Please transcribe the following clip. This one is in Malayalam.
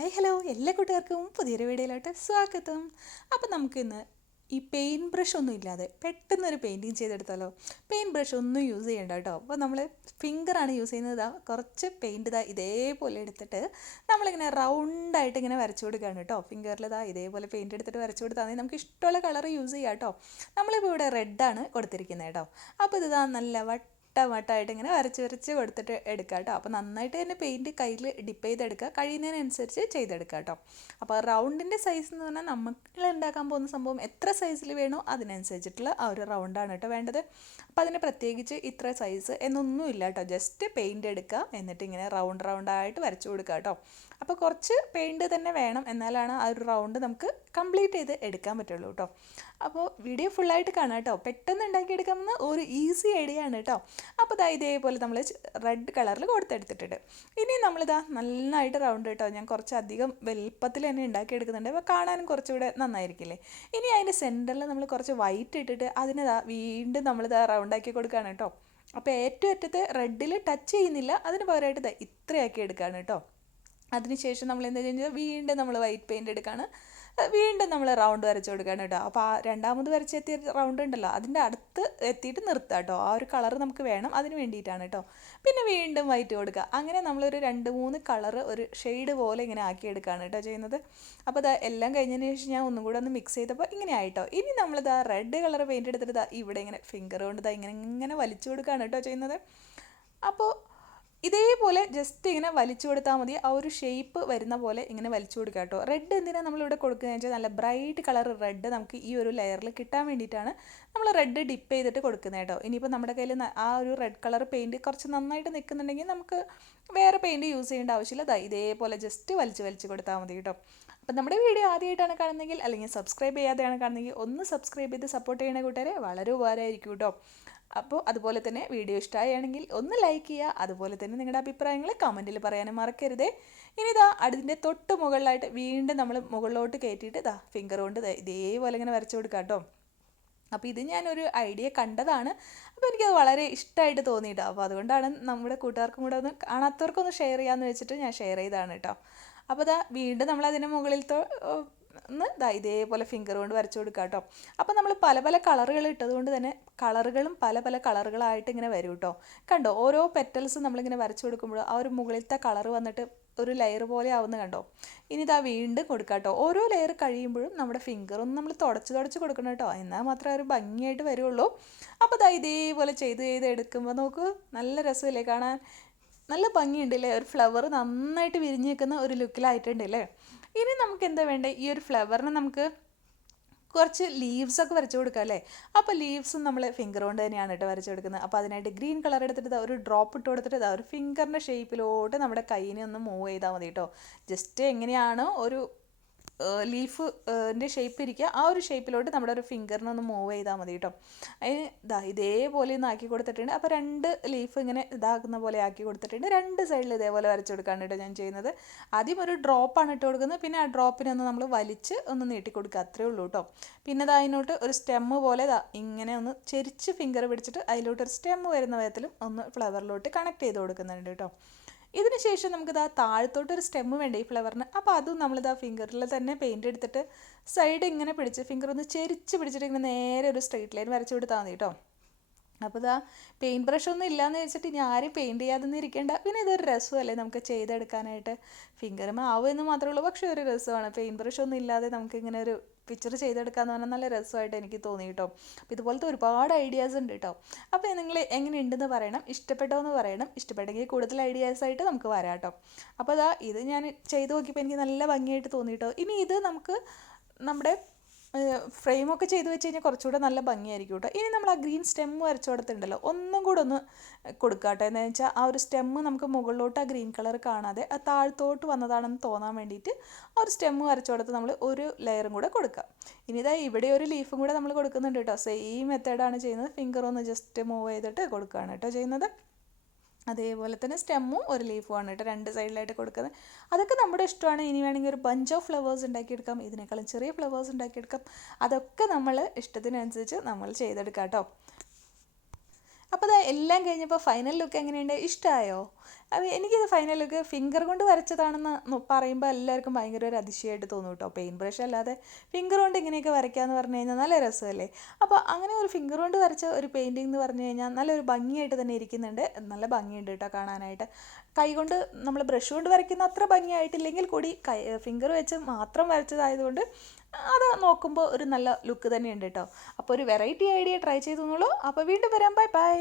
ഹായ് ഹലോ എല്ലാ കൂട്ടുകാർക്കും പുതിയൊരു വീഡിയോയിലോട്ട് സ്വാഗതം. അപ്പോൾ നമുക്കിന്ന് ഈ പെയിൻറ്റ് ബ്രഷ് ഒന്നും ഇല്ലാതെ പെട്ടെന്നൊരു പെയിൻറ്റിങ് ചെയ്തെടുത്താലോ. പെയിൻറ്റ് ബ്രഷ് ഒന്നും യൂസ് ചെയ്യണ്ട കേട്ടോ. അപ്പോൾ നമ്മൾ ഫിംഗറാണ് യൂസ് ചെയ്യുന്നത്. കുറച്ച് പെയിൻറ്റ് ഇതേപോലെ എടുത്തിട്ട് നമ്മളിങ്ങനെ റൗണ്ടായിട്ട് ഇങ്ങനെ വരച്ചു കൊടുക്കുകയാണ് കേട്ടോ. ഫിംഗറിൽ ഇതേപോലെ പെയിൻറ്റ് എടുത്തിട്ട് വരച്ചു കൊടുത്താൽ മതി. നമുക്ക് ഇഷ്ടമുള്ള കളർ യൂസ് ചെയ്യാം കേട്ടോ. നമ്മളിപ്പോൾ ഇവിടെ റെഡാണ് കൊടുത്തിരിക്കുന്നത് കേട്ടോ. അപ്പോൾ നല്ല വട്ടമായിട്ട് ഇങ്ങനെ വരച്ച് കൊടുത്തിട്ട് എടുക്കുക കേട്ടോ. അപ്പോൾ നന്നായിട്ട് തന്നെ പെയിൻറ്റ് കയ്യിൽ ഡിപ്പ് ചെയ്തെടുക്കുക, കഴിയുന്നതിനനുസരിച്ച് ചെയ്തെടുക്കുക കേട്ടോ. അപ്പോൾ റൗണ്ടിൻ്റെ സൈസ് എന്ന് പറഞ്ഞാൽ നമ്മൾ ഉണ്ടാക്കാൻ പോകുന്ന സംഭവം എത്ര സൈസിൽ വേണോ അതിനനുസരിച്ചിട്ടുള്ള ആ ഒരു റൗണ്ടാണ് കേട്ടോ വേണ്ടത്. അപ്പോൾ അതിന് പ്രത്യേകിച്ച് ഇത്ര സൈസ് എന്നൊന്നും ഇല്ല കേട്ടോ. ജസ്റ്റ് പെയിൻറ്റ് എടുക്കുക, എന്നിട്ട് ഇങ്ങനെ റൗണ്ടായിട്ട് വരച്ചു കൊടുക്കുക കേട്ടോ. അപ്പോൾ കുറച്ച് പെയിൻറ്റ് തന്നെ വേണം, എന്നാലാണ് ആ ഒരു റൗണ്ട് നമുക്ക് കംപ്ലീറ്റ് ചെയ്ത് എടുക്കാൻ പറ്റുള്ളൂ കേട്ടോ. അപ്പോൾ വീഡിയോ ഫുള്ളായിട്ട് കാണാം കേട്ടോ. പെട്ടെന്ന് ഉണ്ടാക്കിയെടുക്കാവുന്ന ഒരു ഈസി ഐഡിയ ആണ് കേട്ടോ. അപ്പോൾ ഇതേപോലെ നമ്മൾ റെഡ് കളറിൽ കൊടുത്തെടുത്തിട്ടുണ്ട്. ഇനി നന്നായിട്ട് റൗണ്ട് കേട്ടോ. ഞാൻ കുറച്ചധികം വലുപ്പത്തിൽ തന്നെ ഉണ്ടാക്കിയെടുക്കുന്നുണ്ട്. അപ്പോൾ കാണാനും കുറച്ചുകൂടെ നന്നായിരിക്കില്ലേ. ഇനി അതിൻ്റെ സെൻറ്ററിൽ നമ്മൾ കുറച്ച് വൈറ്റ് ഇട്ടിട്ട് അതിന് വീണ്ടും റൗണ്ടാക്കി കൊടുക്കുകയാണ് കേട്ടോ. അപ്പോൾ ഏറ്റവും അറ്റത്ത് റെഡിൽ ടച്ച് ചെയ്യുന്നില്ല, അതിന് പകരമായിട്ട് ഇത്രയാക്കി എടുക്കുകയാണ് കേട്ടോ. അതിനുശേഷം നമ്മൾ എന്താ ചെയ്യുന്നത്, വീണ്ടും നമ്മൾ വൈറ്റ് പെയിൻറ്റ് എടുക്കുകയാണ്, വീണ്ടും നമ്മൾ റൗണ്ട് വരച്ച് കൊടുക്കുകയാണ് കേട്ടോ. അപ്പോൾ ആ രണ്ടാമത് വരച്ചെത്തിയ റൗണ്ട് ഉണ്ടല്ലോ, അതിൻ്റെ അടുത്ത് എത്തിയിട്ട് നിർത്തുക കേട്ടോ. ആ ഒരു കളർ നമുക്ക് വേണം, അതിന് വേണ്ടിയിട്ടാണ് കേട്ടോ. പിന്നെ വീണ്ടും വൈറ്റ് കൊടുക്കുക. അങ്ങനെ നമ്മളൊരു 2-3 കളറ് ഒരു ഷെയ്ഡ് പോലെ ഇങ്ങനെ ആക്കിയെടുക്കുകയാണ് കേട്ടോ ചെയ്യുന്നത്. അപ്പോൾ എല്ലാം കഴിഞ്ഞതിന് ശേഷം ഞാൻ ഒന്നും കൂടെ ഒന്ന് മിക്സ് ചെയ്തപ്പോൾ ഇങ്ങനെ ആയിട്ടോ. ഇനി നമ്മൾ റെഡ് കളർ പെയിൻറ്റ് എടുത്തിട്ട് ഇവിടെ ഇങ്ങനെ ഫിംഗർ കൊണ്ട് ഇങ്ങനെ വലിച്ചു കൊടുക്കുകയാണ് കേട്ടോ ചെയ്യുന്നത്. അപ്പോൾ ഇതേപോലെ ജസ്റ്റ് ഇങ്ങനെ വലിച്ചു കൊടുത്താൽ മതി. ആ ഒരു ഷേപ്പ് വരുന്ന പോലെ ഇങ്ങനെ വലിച്ചു കൊടുക്കുക കേട്ടോ. റെഡ് എന്തിനാണ് നമ്മളിവിടെ കൊടുക്കുകയെന്ന് വെച്ചാൽ നല്ല ബ്രൈറ്റ് കളർ റെഡ് നമുക്ക് ഈ ഒരു ലെയറിൽ കിട്ടാൻ വേണ്ടിയിട്ടാണ് നമ്മൾ റെഡ് ഡിപ്പ് ചെയ്തിട്ട് കൊടുക്കുന്നത് കേട്ടോ. ഇനിയിപ്പോൾ നമ്മുടെ കയ്യിൽ ആ ഒരു റെഡ് കളർ പെയിൻറ്റ് കുറച്ച് നന്നായിട്ട് നിൽക്കുന്നുണ്ടെങ്കിൽ നമുക്ക് വേറെ പെയിൻറ്റ് യൂസ് ചെയ്യേണ്ട ആവശ്യമില്ല. ഇതേപോലെ ജസ്റ്റ് വലിച്ചു കൊടുത്താൽ മതി കേട്ടോ. അപ്പം നമ്മുടെ വീഡിയോ ആദ്യമായിട്ടാണ് കാണുന്നതെങ്കിൽ അല്ലെങ്കിൽ സബ്സ്ക്രൈബ് ചെയ്യാതെയാണ് കാണുന്നതെങ്കിൽ ഒന്ന് സബ്സ്ക്രൈബ് ചെയ്ത് സപ്പോർട്ട് ചെയ്യണ കൂട്ടുകാരെ വളരെ ഉപകാരമായിരിക്കും കേട്ടോ. അപ്പോൾ അതുപോലെ തന്നെ വീഡിയോ ഇഷ്ടമാണെങ്കിൽ ഒന്ന് ലൈക്ക് ചെയ്യുക. അതുപോലെ തന്നെ നിങ്ങളുടെ അഭിപ്രായങ്ങൾ കമൻറ്റിൽ പറയാനും മറക്കരുതേ. ഇനി അതിൻ്റെ തൊട്ട് മുകളിലായിട്ട് വീണ്ടും നമ്മൾ മുകളിലോട്ട് കയറ്റിയിട്ട് ഫിംഗർ കൊണ്ട് ഇതേപോലെ ഇങ്ങനെ വരച്ചു കൊടുക്കാം കേട്ടോ. അപ്പോൾ ഇത് ഞാനൊരു ഐഡിയ കണ്ടതാണ്. അപ്പോൾ എനിക്കത് വളരെ ഇഷ്ടമായിട്ട് തോന്നിയിട്ടോ. അപ്പോൾ അതുകൊണ്ടാണ് നമ്മുടെ കൂട്ടുകാർക്കും കൂടെ ഒന്ന് കാണാത്തവർക്കൊന്ന് ഷെയർ ചെയ്യാമെന്ന് വെച്ചിട്ട് ഞാൻ ഷെയർ ചെയ്തതാണ് കേട്ടോ. അപ്പോൾ വീണ്ടും നമ്മൾ അതിന് മുകളിലത്തെ ഒന്ന് ഇതേപോലെ ഫിംഗർ കൊണ്ട് വരച്ചു കൊടുക്കുക കേട്ടോ. അപ്പോൾ നമ്മൾ പല കളറുകൾ ഇട്ടതുകൊണ്ട് തന്നെ കളറുകളും പല കളറുകളായിട്ട് ഇങ്ങനെ വരും കേട്ടോ. കണ്ടോ, ഓരോ പെറ്റൽസ് നമ്മളിങ്ങനെ വരച്ചു കൊടുക്കുമ്പോൾ ആ ഒരു മുകളിലത്തെ കളർ വന്നിട്ട് ഒരു ലെയർ പോലെ ആവുന്ന കണ്ടോ. ഇനി വീണ്ടും കൊടുക്കുക കേട്ടോ. ഓരോ ലെയർ കഴിയുമ്പോഴും നമ്മുടെ ഫിംഗറൊന്നും നമ്മൾ തുടച്ച് കൊടുക്കണം കേട്ടോ. എന്നാൽ മാത്രമേ ഒരു ഭംഗിയായിട്ട് വരുള്ളൂ. അപ്പോൾ ഇതേപോലെ ചെയ്ത് എടുക്കുമ്പോൾ നോക്കൂ, നല്ല രസമില്ലേ കാണാൻ, നല്ല ഭംഗിയുണ്ടല്ലേ. ഒരു ഫ്ലവർ നന്നായിട്ട് വിരിഞ്ഞ് നിൽക്കുന്ന ഒരു ലുക്കിലായിട്ടുണ്ടല്ലേ. ഇനി നമുക്ക് എന്താ വേണ്ടത്, ഈ ഒരു ഫ്ലവറിന് നമുക്ക് കുറച്ച് ലീവ്സൊക്കെ വരച്ചു കൊടുക്കാം അല്ലേ. അപ്പോൾ ലീവ്സും നമ്മൾ ഫിംഗർ കൊണ്ട് തന്നെയാണ് കേട്ടോ വരച്ചു കൊടുക്കുന്നത്. അപ്പോൾ അതിനായിട്ട് ഗ്രീൻ കളർ എടുത്തിട്ട് ഒരു ഡ്രോപ്പ് ഇട്ട് കൊടുത്തിട്ട് ഒരു ഫിംഗറിൻ്റെ ഷേപ്പിലോട്ട് നമ്മുടെ കയ്യിനെ ഒന്ന് മൂവ് ചെയ്താൽ മതി കേട്ടോ. ജസ്റ്റ് എങ്ങനെയാണോ ഒരു ലീഫിൻ്റെ ഷേപ്പ് ഇരിക്കുക, ആ ഒരു ഷേപ്പിലോട്ട് നമ്മുടെ ഒരു ഫിംഗറിനൊന്ന് മൂവ് ചെയ്താൽ മതി കേട്ടോ. അതിന് ഇതേപോലെ ഒന്ന് ആക്കി കൊടുത്തിട്ടുണ്ട്. അപ്പോൾ 2 ലീഫ് ഇങ്ങനെ ഇതാക്കുന്ന പോലെ ആക്കി കൊടുത്തിട്ടുണ്ട്. 2 സൈഡിൽ ഇതേപോലെ വരച്ചു കൊടുക്കാണ് കേട്ടോ ഞാൻ ചെയ്യുന്നത്. ആദ്യം ഒരു ഡ്രോപ്പാണ് ഇട്ട് കൊടുക്കുന്നത്, പിന്നെ ആ ഡ്രോപ്പിനൊന്ന് നമ്മൾ വലിച്ച് ഒന്ന് നീട്ടി കൊടുക്കുക, അത്രേ ഉള്ളൂ കേട്ടോ. പിന്നെ അതിനോട്ട് ഒരു സ്റ്റെമ്മ് പോലെ ഇങ്ങനെ ഒന്ന് ചെരിച്ച് ഫിംഗർ പിടിച്ചിട്ട് അതിലോട്ട് ഒരു സ്റ്റെമ്മ് വരുന്ന വിധത്തിലും ഒന്ന് ഫ്ലവറിലോട്ട് കണക്ട് ചെയ്ത് കൊടുക്കുന്നുണ്ട് കേട്ടോ. ഇതിന് ശേഷം നമുക്ക് താഴത്തോട്ടൊരു സ്റ്റെമ്മ് വേണ്ട ഈ ഫ്ലവറിന്. അപ്പോൾ അതും നമ്മൾ ഫിംഗറിൽ തന്നെ പെയിൻറ്റ് എടുത്തിട്ട് സൈഡ് ഇങ്ങനെ പിടിച്ച് ഫിംഗർ ഒന്ന് ചെരിച്ച് പിടിച്ചിട്ട് ഇങ്ങനെ നേരെ ഒരു സ്ട്രെയിറ്റ് ലൈൻ വരച്ചു കൊടുത്താൽ മതി കേട്ടോ. അപ്പോൾ പെയിൻറ്റ് ബ്രഷൊന്നും ഇല്ലയെന്ന് വെച്ചിട്ട് ഞാൻ ആരും പെയിൻറ്റ് ചെയ്യാതൊന്നും ഇരിക്കേണ്ട. പിന്നെ ഇതൊരു രസമല്ലേ നമുക്ക് ചെയ്തെടുക്കാനായിട്ട്. ഫിംഗറും ആവുമെന്ന് മാത്രമേ ഉള്ളൂ, പക്ഷേ ഒരു രസമാണ്. പെയിൻറ്റ് ബ്രഷൊന്നും ഇല്ലാതെ നമുക്കിങ്ങനെ ഒരു പിക്ചർ ചെയ്തെടുക്കാമെന്ന് പറഞ്ഞാൽ നല്ല രസമായിട്ട് എനിക്ക് തോന്നി കേട്ടോ. അപ്പോൾ ഇതുപോലത്തെ ഒരുപാട് ഐഡിയാസ് ഉണ്ട് കേട്ടോ. അപ്പോൾ നിങ്ങൾ എങ്ങനെയുണ്ടെന്ന് പറയണം, ഇഷ്ടപ്പെട്ടോ എന്ന് പറയണം. ഇഷ്ടപ്പെട്ടെങ്കിൽ കൂടുതൽ ഐഡിയാസായിട്ട് നമുക്ക് വരാം കേട്ടോ. അപ്പോൾ ഇത് ഞാൻ ചെയ്ത് നോക്കിയപ്പോൾ എനിക്ക് നല്ല ഭംഗിയായിട്ട് തോന്നി കേട്ടോ. ഇനി ഇത് നമുക്ക് നമ്മുടെ ഫ്രെയിമൊക്കെ ചെയ്ത് വെച്ച് കഴിഞ്ഞാൽ കുറച്ചുകൂടെ നല്ല ഭംഗിയായിരിക്കും കേട്ടോ. ഇനി നമ്മൾ ആ ഗ്രീൻ സ്റ്റെമ്മ് വരച്ചു കൊടുത്തിട്ടുണ്ടല്ലോ, ഒന്നും കൂടെ ഒന്ന് കൊടുക്കുക കേട്ടോ. എന്താണെന്ന് വെച്ചാൽ ആ ഒരു സ്റ്റെമ്മ് നമുക്ക് മുകളിലോട്ട് ആ ഗ്രീൻ കളർ കാണാതെ ആ താഴത്തോട്ട് വന്നതാണെന്ന് തോന്നാൻ വേണ്ടിയിട്ട് ആ ഒരു സ്റ്റെമ്മ് വരച്ചു കൊടുത്ത് നമ്മൾ ഒരു ലെയറും കൂടെ കൊടുക്കുക. ഇനി ഇവിടെ ഒരു ലീഫും കൂടെ നമ്മൾ കൊടുക്കുന്നുണ്ട് കേട്ടോ. സെയിം മെത്തേഡാണ് ചെയ്യുന്നത്. ഫിംഗർ ഒന്ന് ജസ്റ്റ് മൂവ് ചെയ്തിട്ട് കൊടുക്കുകയാണ് കേട്ടോ ചെയ്യുന്നത്. അതേപോലെ തന്നെ സ്റ്റെമ്മും ഒരു ലീഫുമാണ് കേട്ടോ 2 സൈഡിലായിട്ട് കൊടുക്കുന്നത്. അതൊക്കെ നമ്മുടെ ഇഷ്ടമാണ്. ഇനി വേണമെങ്കിൽ ഒരു ബഞ്ച് ഓഫ് ഫ്ലവേഴ്സ് ഉണ്ടാക്കിയെടുക്കാം, ഇതിനേക്കാളും ചെറിയ ഫ്ലവേഴ്സ് ഉണ്ടാക്കിയെടുക്കാം. അതൊക്കെ നമ്മൾ ഇഷ്ടത്തിനനുസരിച്ച് നമ്മൾ ചെയ്തെടുക്കാം കേട്ടോ. അപ്പോൾ അത് എല്ലാം കഴിഞ്ഞപ്പോൾ ഫൈനൽ ലുക്ക് എങ്ങനെയുണ്ട്, ഇഷ്ടമായോ? അപ്പോൾ എനിക്കിത് ഫൈനൽ ലുക്ക് ഫിംഗർ കൊണ്ട് വരച്ചതാണെന്ന് പറയുമ്പോൾ എല്ലാവർക്കും ഭയങ്കര ഒരു അതിശയമായിട്ട് തോന്നും കേട്ടോ. പെയിൻറ്റ് ബ്രഷ് അല്ലാതെ ഫിംഗർ കൊണ്ട് ഇങ്ങനെയൊക്കെ വരയ്ക്കാമെന്ന് പറഞ്ഞു കഴിഞ്ഞാൽ നല്ല രസമല്ലേ. അപ്പോൾ അങ്ങനെ ഒരു ഫിംഗർ കൊണ്ട് വരച്ച ഒരു പെയിൻറ്റിംഗ് എന്ന് പറഞ്ഞു കഴിഞ്ഞാൽ നല്ലൊരു ഭംഗിയായിട്ട് തന്നെ ഇരിക്കുന്നുണ്ട്. നല്ല ഭംഗിയുണ്ട് കേട്ടോ കാണാനായിട്ട്. കൈ കൊണ്ട് നമ്മൾ ബ്രഷ് കൊണ്ട് വരയ്ക്കുന്ന അത്ര ഭംഗിയായിട്ടില്ലെങ്കിൽ കൂടി ഫിംഗർ വെച്ച് മാത്രം വരച്ചതായതുകൊണ്ട് അത് നോക്കുമ്പോൾ ഒരു നല്ല ലുക്ക് തന്നെയുണ്ട് കേട്ടോ. അപ്പോൾ ഒരു വെറൈറ്റി ഐഡിയ ട്രൈ ചെയ്തു നോളൂ. അപ്പോൾ വീണ്ടും വരാം. Bye bye.